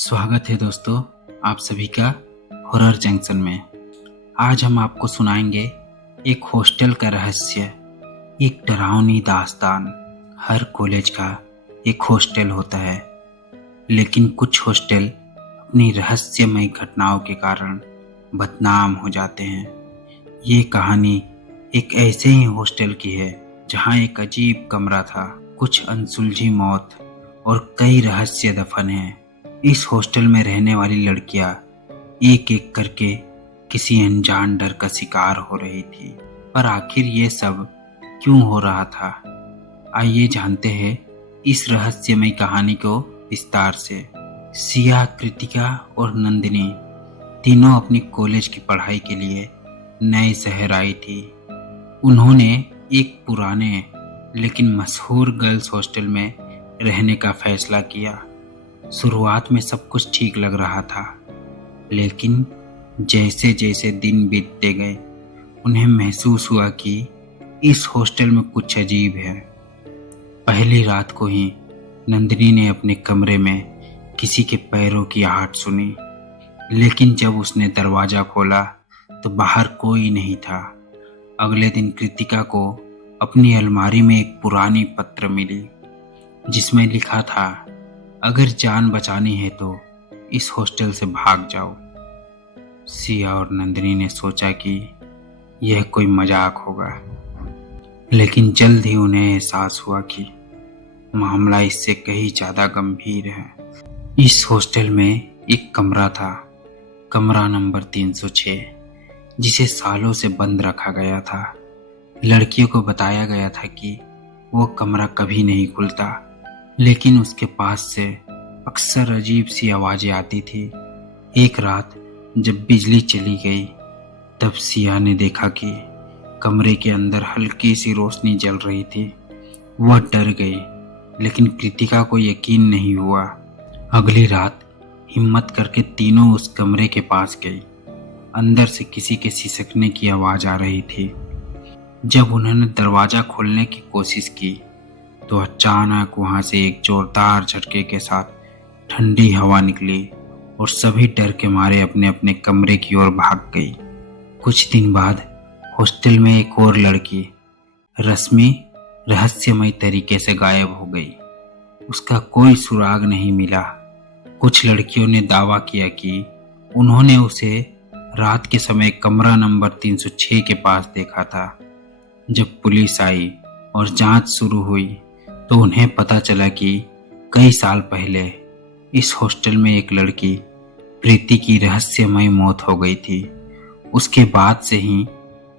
स्वागत है दोस्तों, आप सभी का हॉरर जंक्शन में। आज हम आपको सुनाएंगे एक हॉस्टल का रहस्य, एक डरावनी दास्तान। हर कॉलेज का एक हॉस्टल होता है, लेकिन कुछ हॉस्टल अपनी रहस्यमय घटनाओं के कारण बदनाम हो जाते हैं। ये कहानी एक ऐसे ही हॉस्टल की है जहाँ एक अजीब कमरा था, कुछ अनसुलझी मौत और कई रहस्य दफन हैं। इस हॉस्टल में रहने वाली लड़कियां एक एक करके किसी अनजान डर का शिकार हो रही थी। पर आखिर ये सब क्यों हो रहा था? आइए जानते हैं इस रहस्यमय कहानी को विस्तार से। सिया, कृतिका और नंदिनी तीनों अपनी कॉलेज की पढ़ाई के लिए नए शहर आई थी। उन्होंने एक पुराने लेकिन मशहूर गर्ल्स हॉस्टल में रहने का फैसला किया। शुरुआत में सब कुछ ठीक लग रहा था, लेकिन जैसे जैसे दिन बीतते गए उन्हें महसूस हुआ कि इस हॉस्टल में कुछ अजीब है। पहली रात को ही नंदिनी ने अपने कमरे में किसी के पैरों की आहट सुनी, लेकिन जब उसने दरवाजा खोला तो बाहर कोई नहीं था। अगले दिन कृतिका को अपनी अलमारी में एक पुरानी पत्र मिली जिसमें लिखा था, अगर जान बचानी है तो इस हॉस्टल से भाग जाओ। सिया और नंदिनी ने सोचा कि यह कोई मजाक होगा, लेकिन जल्द ही उन्हें एहसास हुआ कि मामला इससे कहीं ज्यादा गंभीर है। इस हॉस्टल में एक कमरा था, कमरा नंबर 306, जिसे सालों से बंद रखा गया था। लड़कियों को बताया गया था कि वो कमरा कभी नहीं खुलता, लेकिन उसके पास से अक्सर अजीब सी आवाजें आती थी। एक रात जब बिजली चली गई तब सिया ने देखा कि कमरे के अंदर हल्की सी रोशनी जल रही थी। वह डर गई, लेकिन कृतिका को यकीन नहीं हुआ। अगली रात हिम्मत करके तीनों उस कमरे के पास गई। अंदर से किसी के सिसकने की आवाज आ रही थी। जब उन्होंने दरवाजा खोलने की कोशिश की तो अचानक वहां से एक जोरदार झटके के साथ ठंडी हवा निकली और सभी डर के मारे अपने अपने कमरे की ओर भाग गई। कुछ दिन बाद हॉस्टल में एक और लड़की, रश्मि, रहस्यमय तरीके से गायब हो गई। उसका कोई सुराग नहीं मिला। कुछ लड़कियों ने दावा किया कि उन्होंने उसे रात के समय कमरा नंबर 306 के पास देखा था। जब पुलिस आई और जांच शुरू हुई तो उन्हें पता चला कि कई साल पहले इस हॉस्टल में एक लड़की प्रीति की रहस्यमय मौत हो गई थी। उसके बाद से ही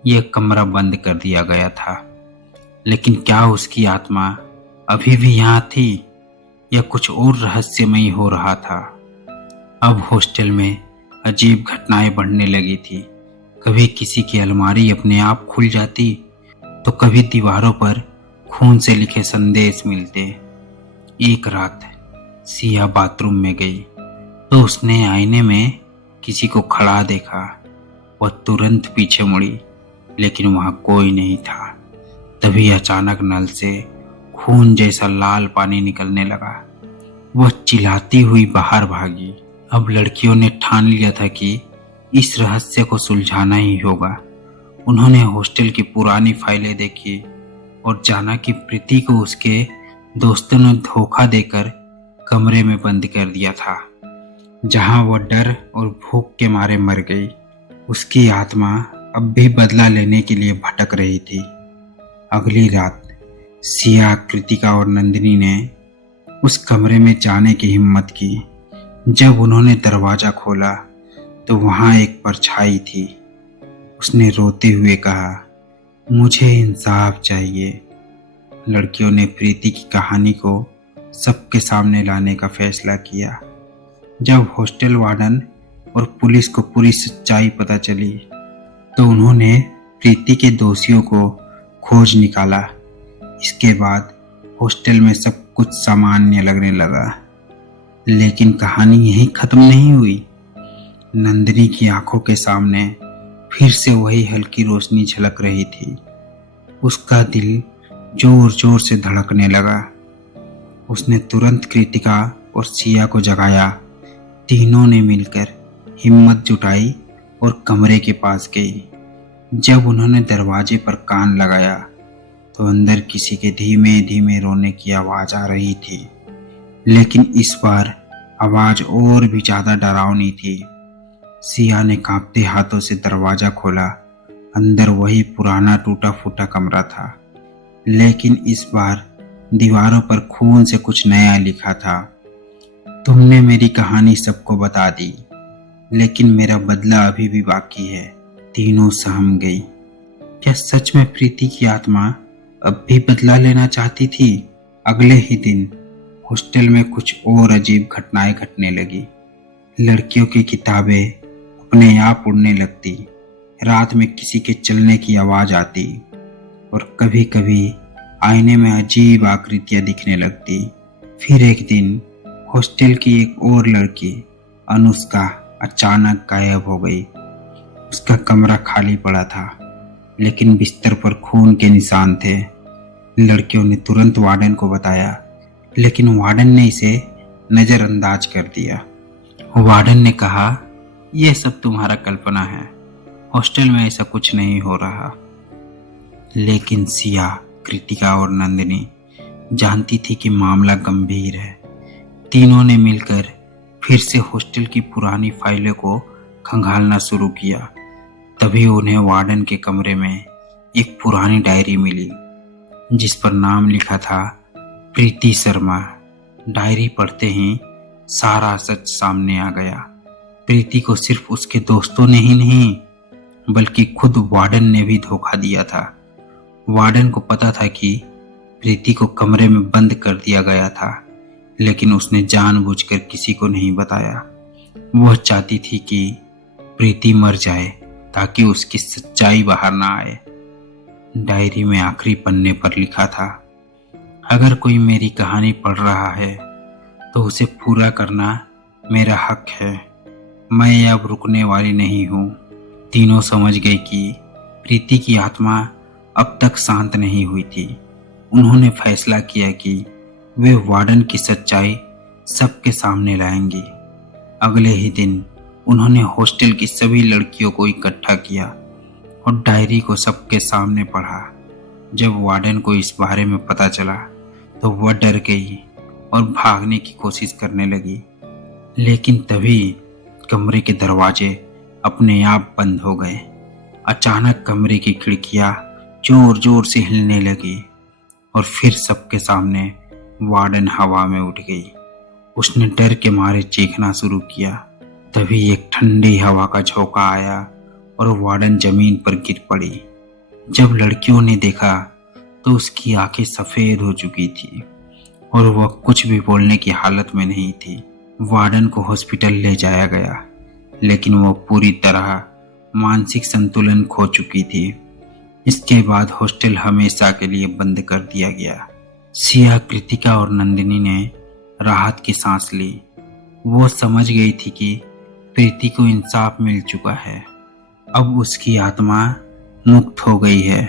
यह कमरा बंद कर दिया गया था। लेकिन क्या उसकी आत्मा अभी भी यहाँ थी या कुछ और रहस्यमय हो रहा था? अब हॉस्टल में अजीब घटनाएं बढ़ने लगी थी। कभी किसी की अलमारी अपने आप खुल जाती तो कभी दीवारों पर खून से लिखे संदेश मिलते। एक रात सिया बाथरूम में गई तो उसने आईने में किसी को खड़ा देखा। वह तुरंत पीछे मुड़ी, लेकिन वहां कोई नहीं था। तभी अचानक नल से खून जैसा लाल पानी निकलने लगा। वह चिल्लाती हुई बाहर भागी। अब लड़कियों ने ठान लिया था कि इस रहस्य को सुलझाना ही होगा। उन्होंने हॉस्टल की पुरानी फाइलें देखी और जाना कि प्रीति को उसके दोस्तों ने धोखा देकर कमरे में बंद कर दिया था, जहां वह डर और भूख के मारे मर गई। उसकी आत्मा अब भी बदला लेने के लिए भटक रही थी। अगली रात सिया, कृतिका और नंदिनी ने उस कमरे में जाने की हिम्मत की। जब उन्होंने दरवाजा खोला तो वहां एक परछाई थी। उसने रोते हुए कहा, मुझे इंसाफ चाहिए। लड़कियों ने प्रीति की कहानी को सबके सामने लाने का फैसला किया। जब हॉस्टल वार्डन और पुलिस को पूरी सच्चाई पता चली तो उन्होंने प्रीति के दोषियों को खोज निकाला। इसके बाद हॉस्टल में सब कुछ सामान्य लगने लगा। लेकिन कहानी यहीं खत्म नहीं हुई। नंदिनी की आंखों के सामने फिर से वही हल्की रोशनी झलक रही थी। उसका दिल जोर जोर से धड़कने लगा। उसने तुरंत कृतिका और सिया को जगाया, तीनों ने मिलकर हिम्मत जुटाई और कमरे के पास गई। जब उन्होंने दरवाजे पर कान लगाया तो अंदर किसी के धीमे धीमे रोने की आवाज आ रही थी, लेकिन इस बार आवाज और भी ज्यादा डरावनी थी। सिया ने कांपते हाथों से दरवाजा खोला। अंदर वही पुराना टूटा फूटा कमरा था, लेकिन इस बार दीवारों पर खून से कुछ नया लिखा था। तुमने मेरी कहानी सबको बता दी, लेकिन मेरा बदला अभी भी बाकी है। तीनों सहम गई। क्या सच में प्रीति की आत्मा अब भी बदला लेना चाहती थी? अगले ही दिन हॉस्टल में कुछ और अजीब घटनाएं घटने लगी। लड़कियों की किताबें अपने आप उड़ने लगती, रात में किसी के चलने की आवाज आती और कभी कभी आईने में अजीब आकृतियां दिखने लगती। फिर एक दिन हॉस्टल की एक और लड़की अनुष्का अचानक गायब हो गई। उसका कमरा खाली पड़ा था, लेकिन बिस्तर पर खून के निशान थे। लड़कियों ने तुरंत वार्डन को बताया, लेकिन वार्डन ने इसे नजरअंदाज कर दिया। वार्डन ने कहा, यह सब तुम्हारा कल्पना है, हॉस्टल में ऐसा कुछ नहीं हो रहा। लेकिन सिया, कृतिका और नंदिनी जानती थी कि मामला गंभीर है। तीनों ने मिलकर फिर से हॉस्टल की पुरानी फाइलों को खंगालना शुरू किया। तभी उन्हें वार्डन के कमरे में एक पुरानी डायरी मिली, जिस पर नाम लिखा था प्रीति शर्मा। डायरी पढ़ते ही सारा सच सामने आ गया। प्रीति को सिर्फ उसके दोस्तों ने ही नहीं, बल्कि खुद वार्डन ने भी धोखा दिया था। वार्डन को पता था कि प्रीति को कमरे में बंद कर दिया गया था, लेकिन उसने जानबूझकर किसी को नहीं बताया। वह चाहती थी कि प्रीति मर जाए ताकि उसकी सच्चाई बाहर ना आए। डायरी में आखिरी पन्ने पर लिखा था, अगर कोई मेरी कहानी पढ़ रहा है तो उसे पूरा करना मेरा हक है। मैं अब रुकने वाली नहीं हूँ। तीनों समझ गए कि प्रीति की आत्मा अब तक शांत नहीं हुई थी। उन्होंने फैसला किया कि वे वार्डन की सच्चाई सबके सामने लाएंगी। अगले ही दिन उन्होंने हॉस्टल की सभी लड़कियों को इकट्ठा किया और डायरी को सबके सामने पढ़ा। जब वार्डन को इस बारे में पता चला तो वह डर गई और भागने की कोशिश करने लगी, लेकिन तभी कमरे के दरवाजे अपने आप बंद हो गए। अचानक कमरे की खिड़कियां जोर जोर से हिलने लगी और फिर सबके सामने वार्डन हवा में उठ गई। उसने डर के मारे चीखना शुरू किया। तभी एक ठंडी हवा का झोंका आया और वार्डन जमीन पर गिर पड़ी। जब लड़कियों ने देखा तो उसकी आंखें सफेद हो चुकी थी और वह कुछ भी बोलने की हालत में नहीं थी। वार्डन को हॉस्पिटल ले जाया गया, लेकिन वह पूरी तरह मानसिक संतुलन खो चुकी थी। इसके बाद हॉस्टल हमेशा के लिए बंद कर दिया गया। सिया, कृतिका और नंदिनी ने राहत की सांस ली। वो समझ गई थी कि प्रीति को इंसाफ मिल चुका है, अब उसकी आत्मा मुक्त हो गई है।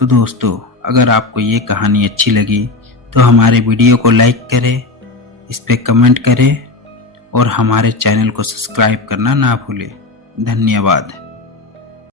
तो दोस्तों, अगर आपको ये कहानी अच्छी लगी तो हमारे वीडियो को लाइक करें, इस पे कमेंट करें और हमारे चैनल को सब्सक्राइब करना ना भूलें। धन्यवाद।